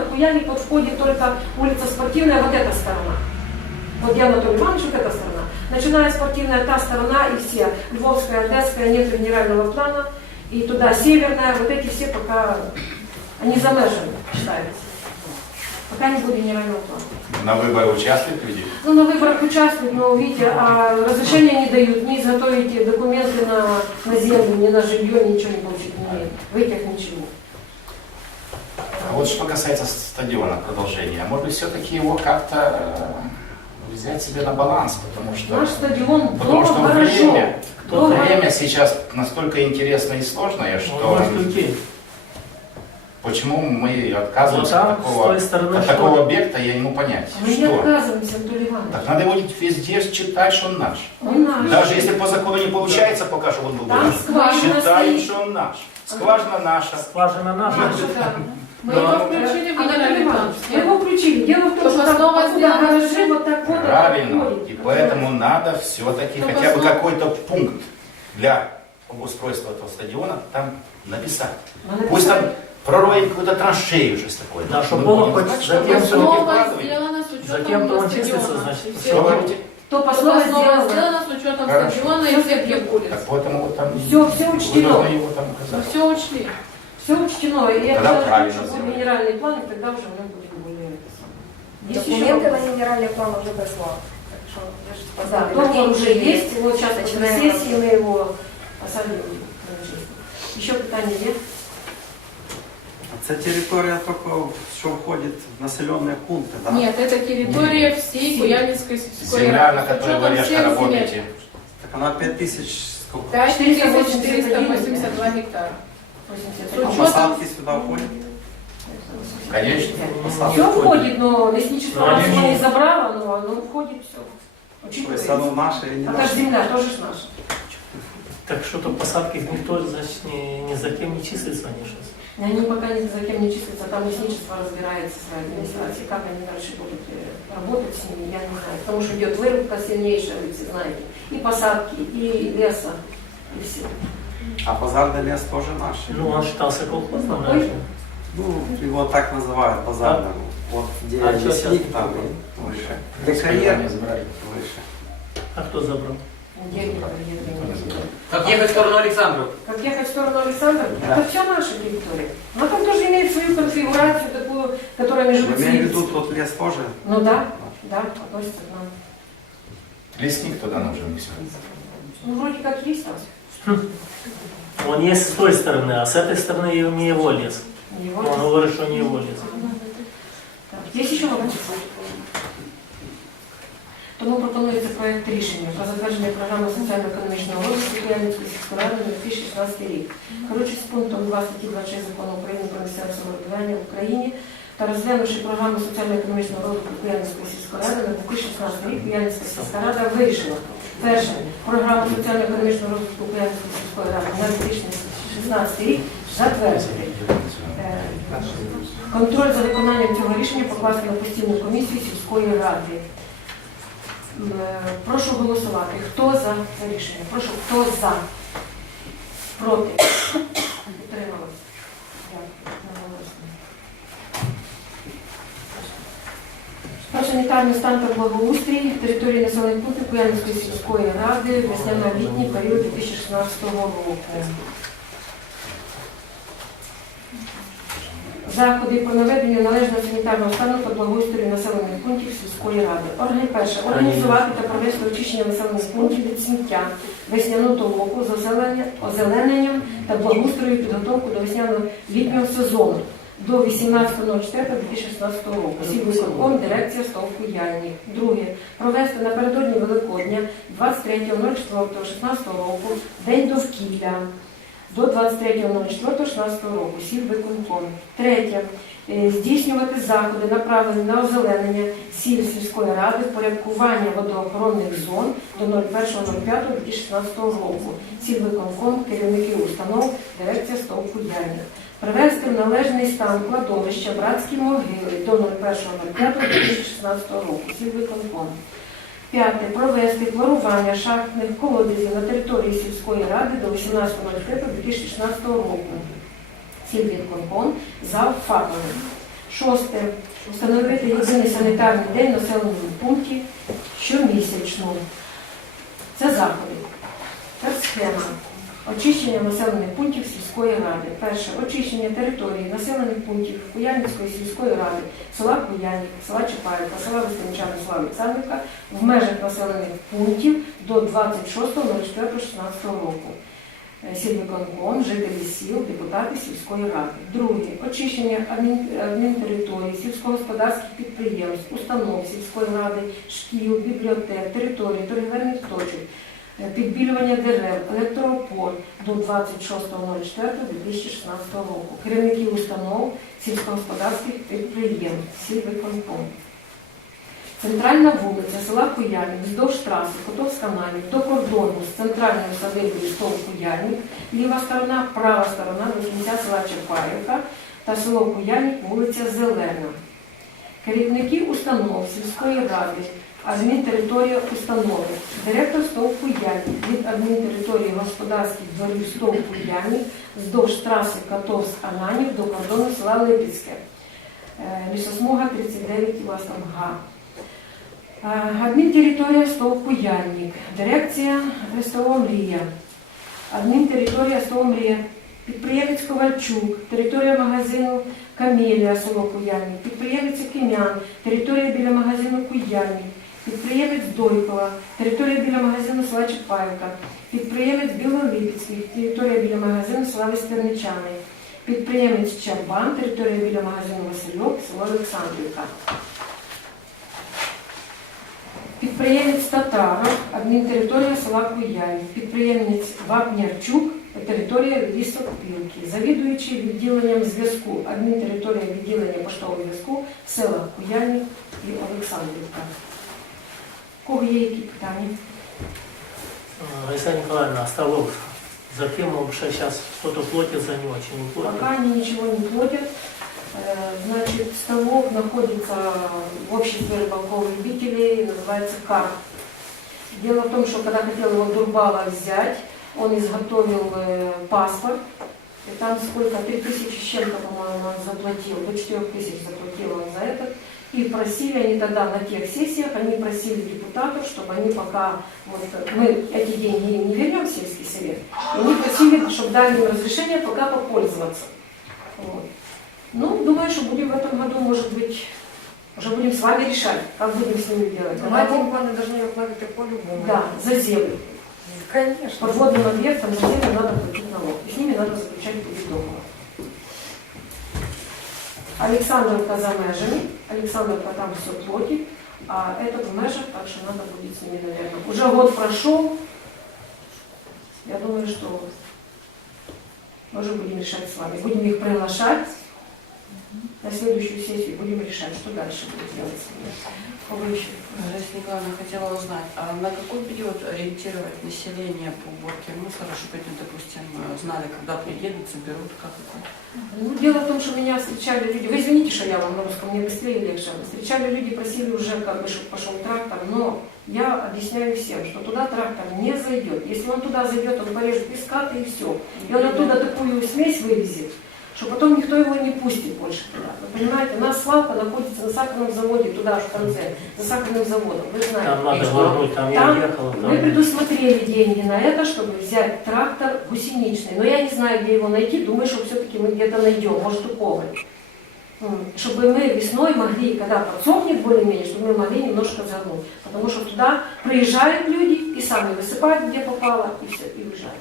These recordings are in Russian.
плана Куяльник вот входит только улица Спортивная, вот эта сторона. Вот я Анатолий Иванович, вот эта сторона. Начиная спортивная, та сторона и все. Львовская, Одесская, нет генерального плана. И туда северная, вот эти все пока, они за межами считаются. Пока не будет генерального плана. На выборы участвуют люди? Ну, на выборах участвуют, но, видите, а разрешения не дают, ни изготовить документы на, на землю, ни на жилье, ничего не получить не имеют. Вытяг ничего. Вот что касается стадиона, продолжения, может быть, все-таки его как-то э, взять себе на баланс, потому что... Наш стадион Потому что хорошо. время, Дома- время сейчас настолько интересное и сложное, что почему мы отказываемся Ну, там, от с такого, той стороны, от такого объекта, я не могу понять. Мы не Что? отказываемся, Анатолий Иванович. Так надо его везде читать, что он наш. Он наш. Даже если по закону не получается, пока что он был Там вырезан, скважина считаем, стоит. что он наш. Скважина наша. Скважина наша. Наша, да. Мы его включили в Анатолий генеральный план. Мы его включили. Дело в том, Чтобы что там снова сделано гаражи вот так вот Правильно. И поэтому надо все-таки хотя бы снова- какой-то пункт для обустройства этого стадиона там написать. Надо Пусть там пророем какую-то траншею, что такое. Да, чтобы Мы было хоть затем, там что всё-таки сделано с учетом Затем-то он числится, стадиона. значит, всё. Что говорите? То по Было слову снова сделано. сделано с учетом Хорошо. стадиона и всех тех улиц. Так поэтому вот там Все, все вы учтено. должны его там указать. все учли Все учтено. И я Тогда хотела, правильно чтобы был сделали. генеральный план, и тогда уже мы будем более... это самое. Есть еще Документы на вопросы? генеральный план уже прислал. Так что я же Да, поставлю договор день уже и есть, вот сейчас на начинаем сессии мы его посадим. Еще питання є? Це територія тільки, що входить в населені пункти, так? Нет, это территория всей Куяльницкой сельской Земля, на рады. С которой учетом вы резко всех работаете. земель. Так вона 5 тисяч скільки? 5482 гектара. А 80. посадки сюди входять? Конечно. Все входит, но лесничество его не забрало, но оно входит все. Тобто воно наше і не А наше. земля тоже ж наша. Так что-то посадки никто, значит, не, не за кем не числится они сейчас. Они пока ни за кем не числятся, там лесничество разбирается с администрацией, как они дальше будут э, работать с ними, я не знаю. Потому что идет вырубка сильнейшая, вы все знаете. И посадки, и леса, и все. А базарний ліс теж наш. Ну, он считался колхозным Ой. раньше. Ну, його так називають базарним. От де А що лісник щас? там і вище. Де кар'єр вище. А кто забрал? Где они проедут? Как ехать в сторону Александров? Как ехать в сторону Александра, это все наша территория. Но там тоже имеет свою конфигурацию, такую, которая между Ви маєте в виду, тут ліс теж? Ну да, да, относится к нам. Лесник туда нужен все. Ну, вроде как есть там. Он есть с той стороны, а с этой стороны и не его лес. Его Он говорит, что не его лес. Так, Є ще вопроси? Тому пропонується проект рішення про затвердження програми соціально-економічного розвитку Куяльницької сільської ради на 2016 рік. Керуючись пунктом 2 статті 26 закону України про місцеве самоврядування в Україні та розглянувши програму соціально-економічного розвитку Куяльницької сільської ради на 2016 рік, Куяльницька сільська рада вирішила перше програму соціально-економічного розвитку Куяльницької сільської ради на 2016 рік затвердити. Е, Контроль за виконанням цього рішення покласти на постійну комісію сільської ради. Е, Прошу голосувати. Хто за це рішення? Прошу, хто за? Проти? Підтрималось. Санітарний стан та благоустрій території населених пунктів Куяльницької сільської ради весняно-літній період 2016 року. Заходи по наведенню належного санітарного стану та благоустрою населених пунктів сільської ради. Орган перше організувати та провести очищення населених пунктів від сміття, весняну толоку з озелененням та благоустрою підготовку до весняно-літнього сезону до 18.04.2016 року. сільвиком дирекція стовку Янні. Друге. Провести напередодні Великодня 23.04.16 року День довкілля до 23.04.16 року сіл виконком. Третє. Е, Здійснювати заходи, направлені на озеленення сіл сільської ради, впорядкування водоохоронних зон до 01.05.2016 року. Сіл виконком, керівники установ, дирекція стовку Янів. Привести в належний стан кладовища братські могили до 01.05.2016 року. Сіл виконком. П'яте. Провести планування шахтних колодязів на території сільської ради до 18.05.2016 року. Сільвідконком за фактами. Шосте. Встановити єдиний санітарний день населеному пункті щомісячно. Це заходи. Це схема. Очищення населених пунктів сільської ради. Перше. Очищення території населених пунктів Куяльницької сільської ради, села Куяльник, села Чапаївка, села Вестинчани, села Олександрівка в межах населених пунктів до 26.04.16 року. Е, Сільвиконком, жителі сіл, депутати сільської ради. Друге. Очищення адмін- адмінтериторії, сільськогосподарських підприємств, установ сільської ради, шкіл, бібліотек, територій, торгівельних точок, підбілювання дерев, електроопор до 26.04.2016 року. Керівники установ сільськогосподарських підприємств, сільвиконком. Центральна вулиця села Куяльник, вздовж траси, Котовська намір, до кордону з центральною садибою стол Куяльник, ліва сторона, права сторона до кінця села Чапаївка та село Куяльник, вулиця Зелена. Керівники установ сільської ради, адмінтериторія установи, директор стов Куяльник від адмінтериторії господарських дворів стов Куяльник вздовж траси Котовськ-Ананів до кордону села Липецьке. Е, Лісосмуга 39 і га. Е, Адмінтериторія СТОВ Куяльник, дирекція СТО Мрія, адмінтериторія СТО Мрія, підприємець Ковальчук, територія магазину Камелія, село Куяльник, підприємець Кимян, територія біля магазину Куяльник, підприємець Дойкова, територія біля магазину села Чапаївка, підприємець Білолипецький, територія біля магазину села Вестерничани, підприємець Чабан, територія біля магазину Васильок, село Олександрівка. Підприємець Татаров, адмінтериторія села Куяльник, підприємець Вапнярчук, територія лісопілки, завідуючий відділенням зв'язку, адмінтериторія відділення поштового зв'язку села Куяльник і Олександрівка. Кого є які питання? Александра Николаевна, Столов, за кем вообще сейчас кто-то платит за него, очень не платит? Пока они ничего не платят. Э, Значит, столов находится в обществе рыбаков любителей, называется КАР. Дело в том, что когда хотел его Дурбала взять, он изготовил э, паспорт, и там сколько, 3000 с чем-то, по-моему, он заплатил, до 4000 заплатил он за это. И просили они тогда на тех сессиях, они просили депутатов, чтобы они пока, вот, мы эти деньги не вернем в сельский совет, они просили, чтобы дали им разрешение пока попользоваться. Вот. Ну, думаю, что будем в этом году, может быть, уже будем с вами решать, как будем с ними делать. Давайте, Налог они должны платить по-любому. да, за землю. Конечно. Подводным объектам за землю надо платить налог. И с ними надо заключать договор. Александровка за межами. Александровка там все платит, а этот в межах, так что надо будет с ними, наверное. Уже год прошел. Я думаю, что мы уже будем решать с вами. Будем их приглашать на следующую сессию, будем решать, что дальше будет делать с ними. Кого еще? Раиса Николаевна хотела узнать, а на какой период ориентировать население по уборке мусора, чтобы они, допустим, знали, когда приедут, соберут, как это? Ну, дело в том, что меня встречали люди, вы извините, что я вам на русском, мне быстрее легче. Встречали люди, просили уже, как бы, чтобы пошел трактор, но я объясняю всем, что туда трактор не зайдет. Если он туда зайдет, он порежет пескаты и все. И он оттуда такую смесь вывезет, что потом никто его не пустит больше туда. Вы понимаете, у нас свалка находится на сахарном заводе, туда аж в конце, за сахарным заводом, вы знаете. Там надо что? вернуть, там я Там ехал, Мы там предусмотрели деньги на это, чтобы взять трактор гусеничный. Но я не знаю, где его найти. Думаю, что все-таки мы где-то найдем, может, у. М, Чтобы мы весной могли, когда подсохнет более-менее, чтобы мы могли немножко загнуть. Потому что туда приезжают люди и сами высыпают, где попало, и все, и уезжают.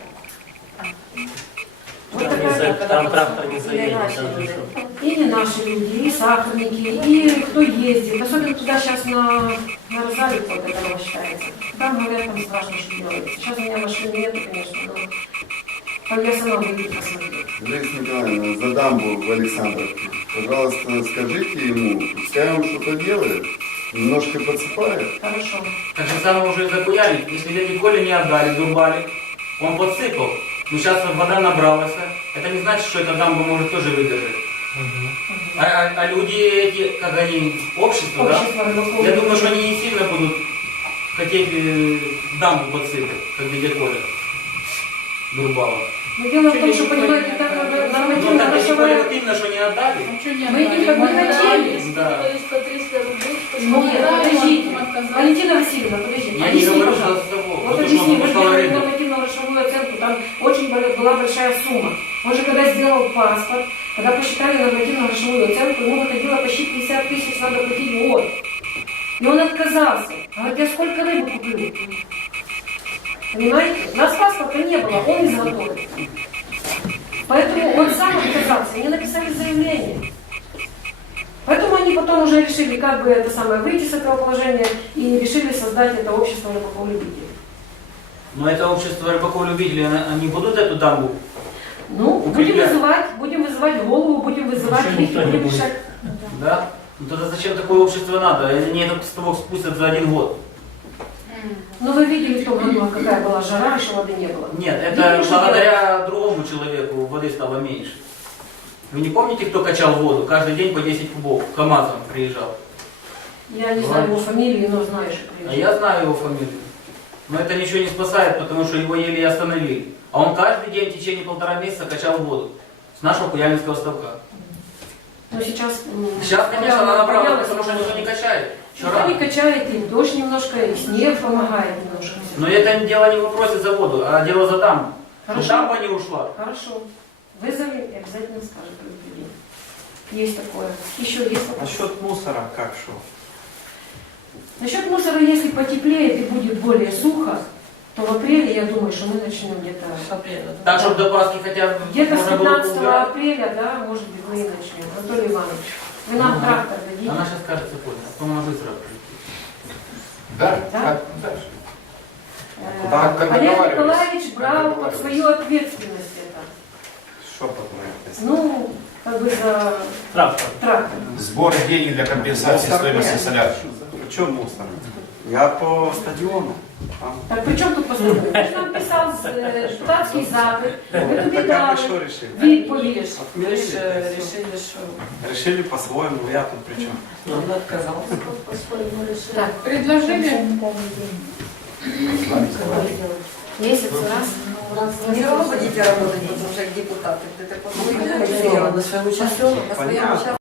Там, не такая за- там трактор не заедет. там же что. и не наши люди, и сахарники, и кто ездит. Особенно туда сейчас на, на Розалику вот это считается. Там, говорят, там страшно, что делается. Сейчас у меня машины нет, конечно, но там я сама буду посмотреть. Лариса Николаевна, за дамбу в Александровке. Пожалуйста, скажите ему, пускай он что-то делает, немножко подсыпает. Хорошо. Так же самое уже и за Куяльник. Если деньги Коле не отдали, Дурбали, он подсыпал. Но сейчас вода набралась. Это не значит, что эта дамба может тоже выдержать. А, а- а люди эти, как они, общество, да? Общество рыбаков. Я думаю, что они не сильно будут хотеть э, дамбу подсыпать, как дядя Коля. Дурбала. Но дело в том, что, понимаете, так надо Ну, так они нормативно-грошовая... вот именно, что не отдали. Что не Мы не Мы отдали. хотели. Да. Ну, подождите. Валентина Васильевна, подождите. Я не Объясни, говорю, пожалуйста. что за того. Вот объясни, вы же делали нормативно-грошовую оценку, там очень была большая сумма. Он же когда сделал паспорт, когда посчитали нормативно-грошовую оценку, ему выходило почти 50 тысяч надо платить в год. И он отказался. Говорит, я сколько рыбы куплю? Понимаете? У нас паспорта не было, он не золотой. Поэтому он сам отказался, они написали заявление. Поэтому они потом уже решили, как бы это самое, выйти с этого положения и решили создать это общество рыбаков-любителей. Но это общество рыбаков-любителей, они- они будут эту дамбу? Ну, будем Укреплять. вызывать, будем вызывать голову, будем вызывать Ничего их, никто не будем будет. решать. Да? Ну тогда зачем такое общество надо? Они этот ставок спустят за один год. Ну, вы видели в том году, какая была жара, еще воды не было. Нет, Видели, это что благодаря другому человеку воды стало меньше. Вы не помните, кто качал воду? Каждый день по 10 кубов КАМАЗом приезжал. Я не знаю его фамилии, но знаю, что А приезжал. я знаю его фамилию. Но это ничего не спасает, потому что его еле и остановили. А он каждый день в течение полтора месяца качал воду. С нашего Куяльнинского ставка. Но сейчас... м, Сейчас, конечно, она поднялась, потому что никто не качает. Никто не качает, и дождь немножко, и снег помогает немножко. Но это дело не в вопросе за воду, а дело за дамбу. Хорошо. Дамба не ушла. Хорошо. Вызови и обязательно скажет предупредение. Есть такое. Еще есть такое. Насчет мусора, как что? Насчет мусора, если потеплеет и будет более сухо, то в апреле, я думаю, что мы начнем где-то... С апреля, да? Так, чтобы до Пасхи хотя бы Где-то с можно было 15 убирать. апреля, да, может быть, мы и начнем. Анатолий Иванович, вы нам Ага. трактор дадите? Она сейчас кажется поздно, а потом она быстро прилетит. Да, Да? дальше. Э, как Олег договаривались? Николаевич Как брал под договаривались? свою ответственность это. Что подумаете? Ну, как бы за Трактор. трактор. Сбор денег для компенсации стоимости солярки Причем мусор? Я по стадиону. Там. Так при чем тут поступок? Ты же нам писал э, депутатский запит, ми тобі Так а дали вы что решили? відповідь. Мы же э, решили, что Решили по-своему, я тут при чем? он отказался. Так, Предложение. месяц раз. Не равно будете работать, потому что депутаты. Это Мы хотели на своем участке. по своему Понятно.